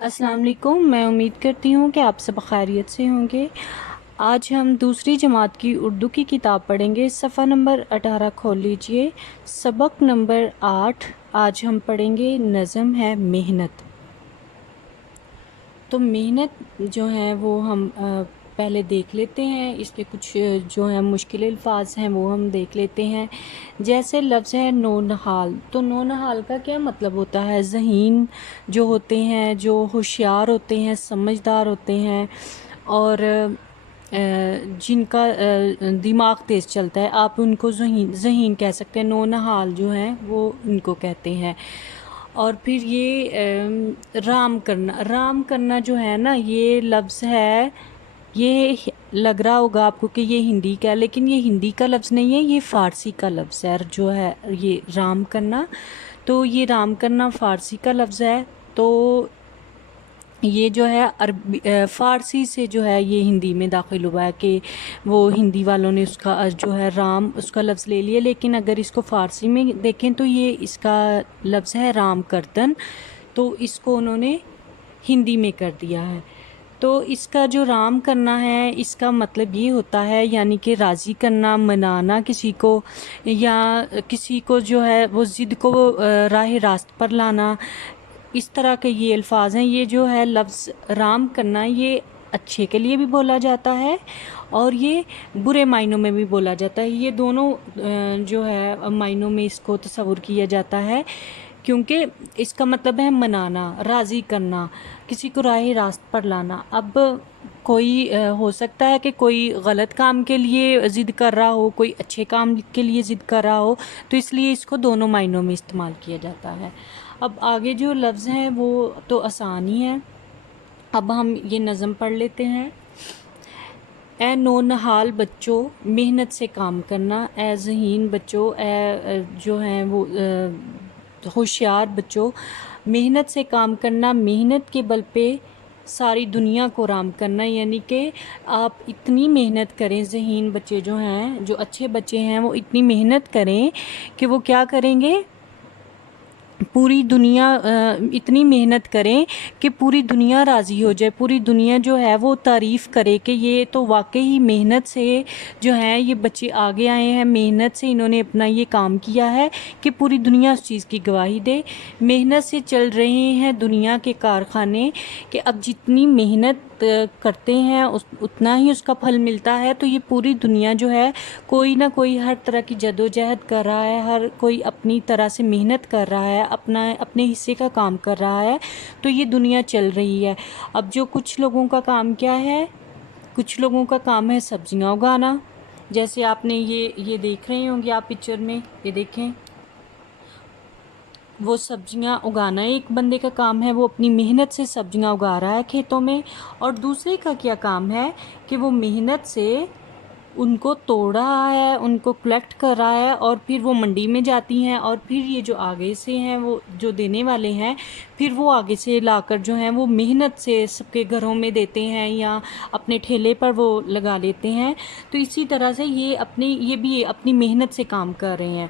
السلام علیکم، میں امید کرتی ہوں کہ آپ سب خیریت سے ہوں گے۔ آج ہم دوسری جماعت کی اردو کی کتاب پڑھیں گے۔ صفحہ نمبر 18 کھول لیجئے، سبق نمبر 8۔ آج ہم پڑھیں گے، نظم ہے محنت۔ تو محنت جو ہے وہ ہم پہلے دیکھ لیتے ہیں، اس کے کچھ جو ہیں مشکل الفاظ ہیں وہ ہم دیکھ لیتے ہیں۔ جیسے لفظ ہے نونہال، تو نونہال کا کیا مطلب ہوتا ہے؟ ذہین جو ہوتے ہیں، جو ہوشیار ہوتے ہیں، سمجھدار ہوتے ہیں، اور جن کا دماغ تیز چلتا ہے، آپ ان کو ذہین کہہ سکتے ہیں۔ نونہال جو ہیں وہ ان کو کہتے ہیں۔ اور پھر یہ رام کرنا جو ہے نا، یہ لفظ ہے، یہ لگ رہا ہوگا آپ کو کہ یہ ہندی کا ہے، لیکن یہ ہندی کا لفظ نہیں ہے، یہ فارسی کا لفظ ہے جو ہے یہ رام کرنا۔ تو یہ رام کرنا فارسی کا لفظ ہے، تو یہ جو ہے عربی فارسی سے جو ہے یہ ہندی میں داخل ہوا ہے کہ وہ ہندی والوں نے اس کا جو ہے رام اس کا لفظ لے لیا، لیکن اگر اس کو فارسی میں دیکھیں تو یہ اس کا لفظ ہے رام کردن، تو اس کو انہوں نے ہندی میں کر دیا ہے۔ تو اس کا جو رام کرنا ہے، اس کا مطلب یہ ہوتا ہے یعنی کہ راضی کرنا، منانا کسی کو، یا کسی کو جو ہے وہ ضد کو راہ راست پر لانا، اس طرح کے یہ الفاظ ہیں۔ یہ جو ہے لفظ رام کرنا، یہ اچھے کے لیے بھی بولا جاتا ہے اور یہ برے معنوں میں بھی بولا جاتا ہے۔ یہ دونوں جو ہے معنوں میں اس کو تصور کیا جاتا ہے، کیونکہ اس کا مطلب ہے منانا، راضی کرنا، کسی کو راہ راست پر لانا۔ اب کوئی ہو سکتا ہے کہ کوئی غلط کام کے لیے ضد کر رہا ہو، کوئی اچھے کام کے لیے ضد کر رہا ہو، تو اس لیے اس کو دونوں معنوں میں استعمال کیا جاتا ہے۔ اب آگے جو لفظ ہیں وہ تو آسان ہی ہیں، اب ہم یہ نظم پڑھ لیتے ہیں۔ اے نونہال بچوں، محنت سے کام کرنا، اے ذہین بچوں، اے جو ہیں وہ ہوشیار بچوں، محنت سے کام کرنا، محنت کے بل پہ ساری دنیا کو رام کرنا، یعنی کہ آپ اتنی محنت کریں، ذہین بچے جو ہیں، جو اچھے بچے ہیں، وہ اتنی محنت کریں کہ وہ کیا کریں گے، پوری دنیا اتنی محنت کریں کہ پوری دنیا راضی ہو جائے، پوری دنیا جو ہے وہ تعریف کرے کہ یہ تو واقعی محنت سے جو ہے یہ بچے آگے آئے ہیں، محنت سے انہوں نے اپنا یہ کام کیا ہے، کہ پوری دنیا اس چیز کی گواہی دے۔ محنت سے چل رہے ہیں دنیا کے کارخانے، کہ اب جتنی محنت کرتے ہیں اتنا ہی اس کا پھل ملتا ہے۔ تو یہ پوری دنیا جو ہے کوئی نہ کوئی ہر طرح کی جدوجہد کر رہا ہے، ہر کوئی اپنی طرح سے محنت کر رہا ہے، اپنے حصے کا کام کر رہا ہے، تو یہ دنیا چل رہی ہے۔ اب جو کچھ لوگوں کا کام کیا ہے، کچھ لوگوں کا کام ہے سبزیاں اگانا، جیسے آپ نے یہ دیکھ رہے ہوں گے آپ پکچر میں، یہ دیکھیں وہ سبزیاں اگانا ایک بندے کا کام ہے، وہ اپنی محنت سے سبزیاں اگا رہا ہے کھیتوں میں۔ اور دوسرے کا کیا کام ہے کہ وہ محنت سے ان کو توڑ رہا ہے، ان کو کلیکٹ کر رہا ہے، اور پھر وہ منڈی میں جاتی ہیں، اور پھر یہ جو آگے سے ہیں وہ جو دینے والے ہیں، پھر وہ آگے سے لا کر جو ہیں وہ محنت سے سب کے گھروں میں دیتے ہیں یا اپنے ٹھیلے پر وہ لگا لیتے ہیں۔ تو اسی طرح سے یہ بھی اپنی محنت سے کام کر رہے ہیں۔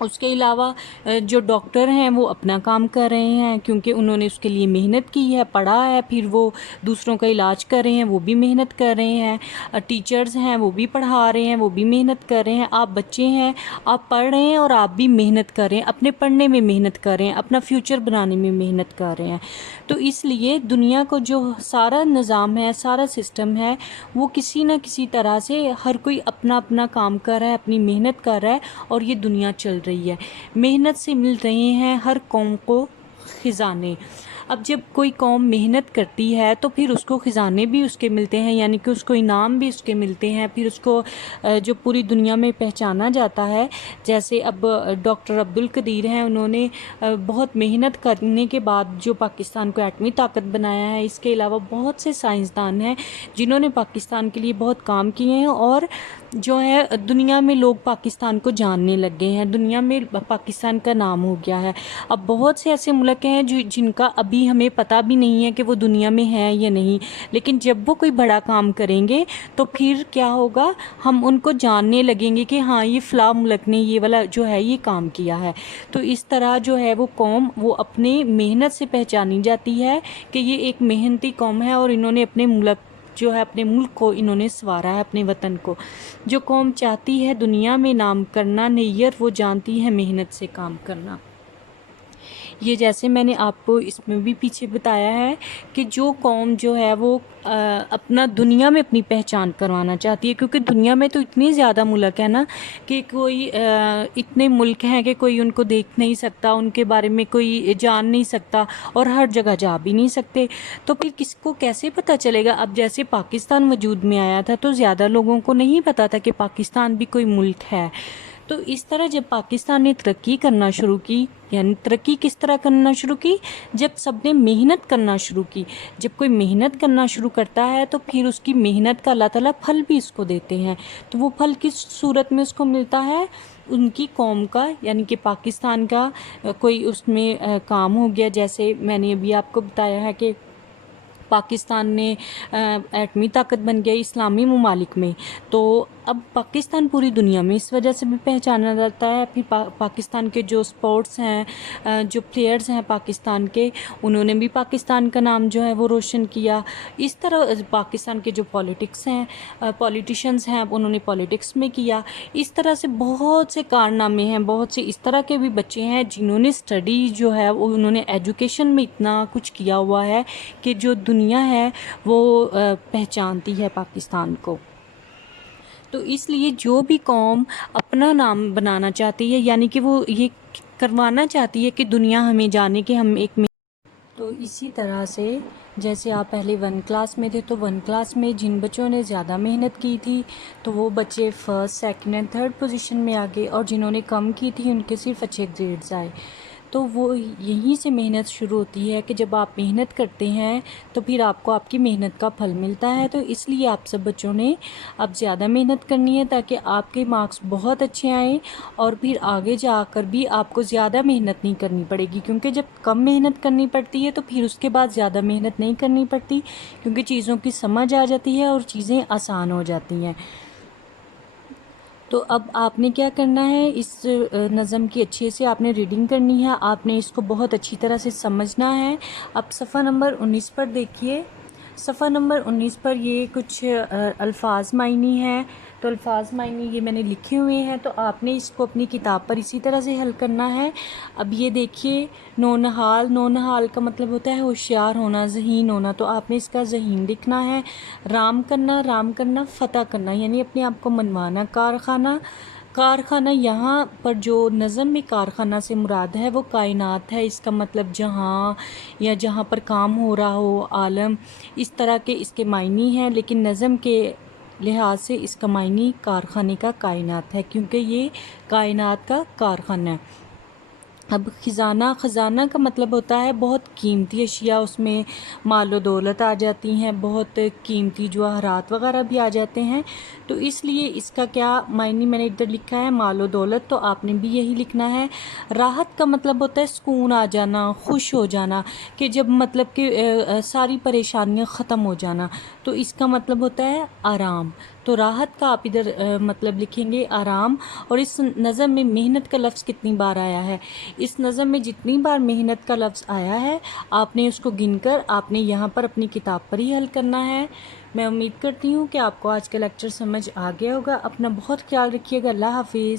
اس کے علاوہ جو ڈاکٹر ہیں وہ اپنا کام کر رہے ہیں، کیونکہ انہوں نے اس کے لیے محنت کی ہے، پڑھا ہے، پھر وہ دوسروں کا علاج کر رہے ہیں، وہ بھی محنت کر رہے ہیں۔ ٹیچرز ہیں وہ بھی پڑھا رہے ہیں، وہ بھی محنت کر رہے ہیں۔ آپ بچے ہیں، آپ پڑھ رہے ہیں اور آپ بھی محنت کر رہے ہیں، اپنے پڑھنے میں محنت کر رہے ہیں، اپنا فیوچر بنانے میں محنت کر رہے ہیں۔ تو اس لیے دنیا کو جو سارا نظام ہے، سارا سسٹم ہے، وہ کسی نہ کسی طرح سے ہر کوئی اپنا اپنا کام کر رہا ہے، اپنی محنت کر رہا ہے، اور یہ دنیا چل رہی ہے۔ محنت سے مل رہے ہیں ہر قوم کو خزانے۔ اب جب کوئی قوم محنت کرتی ہے تو پھر اس کو خزانے بھی اس کے ملتے ہیں، یعنی کہ اس کو انعام بھی اس کے ملتے ہیں، پھر اس کو جو پوری دنیا میں پہچانا جاتا ہے۔ جیسے اب ڈاکٹر عبدالقدیر ہیں، انہوں نے بہت محنت کرنے کے بعد جو پاکستان کو ایٹمی طاقت بنایا ہے۔ اس کے علاوہ بہت سے سائنسدان ہیں جنہوں نے پاکستان کے لیے بہت کام کیے ہیں، اور جو ہے دنیا میں لوگ پاکستان کو جاننے لگے ہیں، دنیا میں پاکستان کا نام ہو گیا ہے۔ اب بہت سے ایسے ملک ہیں جن کا ابھی ابھی ہمیں پتہ بھی نہیں ہے کہ وہ دنیا میں ہے یا نہیں، لیکن جب وہ کوئی بڑا کام کریں گے تو پھر کیا ہوگا، ہم ان کو جاننے لگیں گے کہ ہاں یہ فلاں ملک نے یہ والا جو ہے یہ کام کیا ہے۔ تو اس طرح جو ہے وہ قوم وہ اپنے محنت سے پہچانی جاتی ہے کہ یہ ایک محنتی قوم ہے، اور انہوں نے اپنے ملک جو ہے اپنے ملک کو انہوں نے سنوارا ہے، اپنے وطن کو۔ جو قوم چاہتی ہے دنیا میں نام کرنا، نیت وہ جانتی ہے محنت سے کام کرنا۔ یہ جیسے میں نے آپ کو اس میں بھی پیچھے بتایا ہے کہ جو قوم جو ہے وہ اپنا دنیا میں اپنی پہچان کروانا چاہتی ہے، کیونکہ دنیا میں تو اتنی زیادہ ملک ہے نا کہ کوئی اتنے ملک ہیں کہ کوئی ان کو دیکھ نہیں سکتا، ان کے بارے میں کوئی جان نہیں سکتا، اور ہر جگہ جا بھی نہیں سکتے۔ تو پھر کس کو کیسے پتہ چلے گا؟ اب جیسے پاکستان وجود میں آیا تھا تو زیادہ لوگوں کو نہیں پتہ تھا کہ پاکستان بھی کوئی ملک ہے۔ تو اس طرح جب پاکستان نے ترقی کرنا شروع کی، یعنی ترقی کس طرح کرنا شروع کی؟ جب سب نے محنت کرنا شروع کی۔ جب کوئی محنت کرنا شروع کرتا ہے تو پھر اس کی محنت کا اللہ تعالیٰ پھل بھی اس کو دیتے ہیں۔ تو وہ پھل کس صورت میں اس کو ملتا ہے؟ ان کی قوم کا، یعنی کہ پاکستان کا کوئی اس میں کام ہو گیا، جیسے میں نے ابھی آپ کو بتایا ہے کہ پاکستان نے ایٹمی طاقت بن گیا اسلامی ممالک میں۔ تو اب پاکستان پوری دنیا میں اس وجہ سے بھی پہچانا جاتا ہے۔ پھر پاکستان کے جو سپورٹس ہیں، جو پلیئرز ہیں پاکستان کے، انہوں نے بھی پاکستان کا نام جو ہے وہ روشن کیا۔ اس طرح پاکستان کے جو پولیٹکس ہیں، پولیٹیشنز ہیں، انہوں نے پولیٹکس میں کیا۔ اس طرح سے بہت سے کارنامے ہیں، بہت سے اس طرح کے بھی بچے ہیں جنہوں نے اسٹڈی جو ہے وہ انہوں نے ایجوکیشن میں اتنا کچھ کیا ہوا ہے کہ جو دنیا ہے وہ پہچانتی ہے پاکستان کو۔ تو اس لیے جو بھی قوم اپنا نام بنانا چاہتی ہے، یعنی کہ وہ یہ کروانا چاہتی ہے کہ دنیا ہمیں جانے کہ ہم ایک، تو اسی طرح سے جیسے آپ پہلے 1 کلاس میں تھے تو 1 کلاس میں جن بچوں نے زیادہ محنت کی تھی تو وہ بچے 1st 2nd and 3rd position میں آ گئے، اور جنہوں نے کم کی تھی ان کے صرف اچھے گریڈز آئے۔ تو وہ یہیں سے محنت شروع ہوتی ہے کہ جب آپ محنت کرتے ہیں تو پھر آپ کو آپ کی محنت کا پھل ملتا ہے۔ تو اس لیے آپ سب بچوں نے اب زیادہ محنت کرنی ہے تاکہ آپ کے مارکس بہت اچھے آئیں، اور پھر آگے جا کر بھی آپ کو زیادہ محنت نہیں کرنی پڑے گی، کیونکہ جب کم محنت کرنی پڑتی ہے تو پھر اس کے بعد زیادہ محنت نہیں کرنی پڑتی، کیونکہ چیزوں کی سمجھ آ جاتی ہے اور چیزیں آسان ہو جاتی ہیں۔ تو اب آپ نے کیا کرنا ہے، اس نظم کی اچھے سے آپ نے ریڈنگ کرنی ہے، آپ نے اس کو بہت اچھی طرح سے سمجھنا ہے۔ اب صفحہ نمبر 19 پر دیکھیے، صفحہ نمبر 19 پر یہ کچھ الفاظ معنی ہیں، تو الفاظ معنی یہ میں نے لکھے ہوئے ہیں، تو آپ نے اس کو اپنی کتاب پر اسی طرح سے حل کرنا ہے۔ اب یہ دیکھیے، نونہال، نونہال کا مطلب ہوتا ہے ہوشیار ہونا، ذہین ہونا، تو آپ نے اس کا ذہین لکھنا ہے۔ رام کرنا، رام کرنا فتح کرنا، یعنی اپنے آپ کو منوانا۔ کارخانہ، کارخانہ یہاں پر جو نظم میں کارخانہ سے مراد ہے وہ کائنات ہے، اس کا مطلب جہاں یا جہاں پر کام ہو رہا ہو، عالم، اس طرح کے اس کے معنی ہیں، لیکن نظم کے لحاظ سے اس کا معنی کارخانے کا کائنات ہے، کیونکہ یہ کائنات کا کارخانہ ہے۔ اب خزانہ، خزانہ کا مطلب ہوتا ہے بہت قیمتی اشیاء، اس میں مال و دولت آ جاتی ہیں، بہت قیمتی جواہرات وغیرہ بھی آ جاتے ہیں، تو اس لیے اس کا کیا معنی میں نے ادھر لکھا ہے، مال و دولت، تو آپ نے بھی یہی لکھنا ہے۔ راحت کا مطلب ہوتا ہے سکون آ جانا، خوش ہو جانا، کہ جب مطلب کہ ساری پریشانیاں ختم ہو جانا، تو اس کا مطلب ہوتا ہے آرام۔ تو راحت کا آپ ادھر مطلب لکھیں گے آرام۔ اور اس نظم میں محنت کا لفظ کتنی بار آیا ہے؟ اس نظم میں جتنی بار محنت کا لفظ آیا ہے آپ نے اس کو گن کر آپ نے یہاں پر اپنی کتاب پر ہی حل کرنا ہے۔ میں امید کرتی ہوں کہ آپ کو آج کا لیکچر سمجھ آ گیا ہوگا۔ اپنا بہت خیال رکھیے گا۔ اللہ حافظ۔